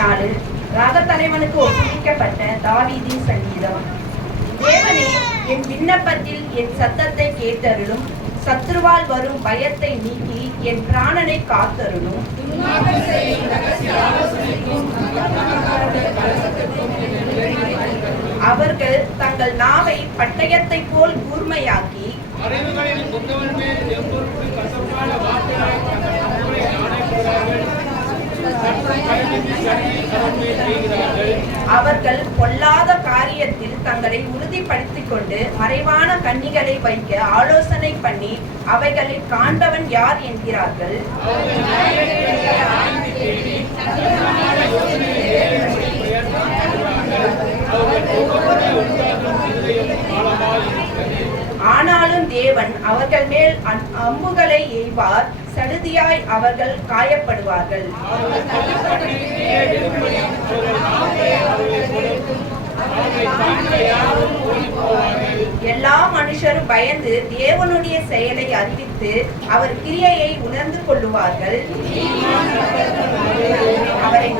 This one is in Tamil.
14 ராகத்தலைவனுக்கு ஒப்புவிக்கப்பட்ட தாவீதின் சங்கீதம். தேவனே, என் விண்ணப்பத்தில் என் சத்தத்தை கேட்டருளும். சத்துருவால் வரும் பயத்தை நீக்கி என் பிராணனை காத்தருளும். அவர்கள் தங்கள் நாவை பட்டயத்தை போல் கூர்மையாக்கி அவர்கள் பொல்லாத காரியத்தில் தங்களை உறுதிப்படுத்திக் கொண்டு மறைவான கண்ணிகளை வைக்க ஆலோசனை பண்ணி அவைகளை காண்பவன் யார் என்கிறார்கள். ஆனாலும் தேவன் அவர்கள் மேல் அம்புகளை எய்வார். சடுதியாய் அவர்கள் காயப்படுவார்கள். எல்லா மனுஷரும் பயந்து தேவனுடைய செயலை அறிவித்து அவர் கிரியையை உணர்ந்து கொள்ளுவார்கள். அவரை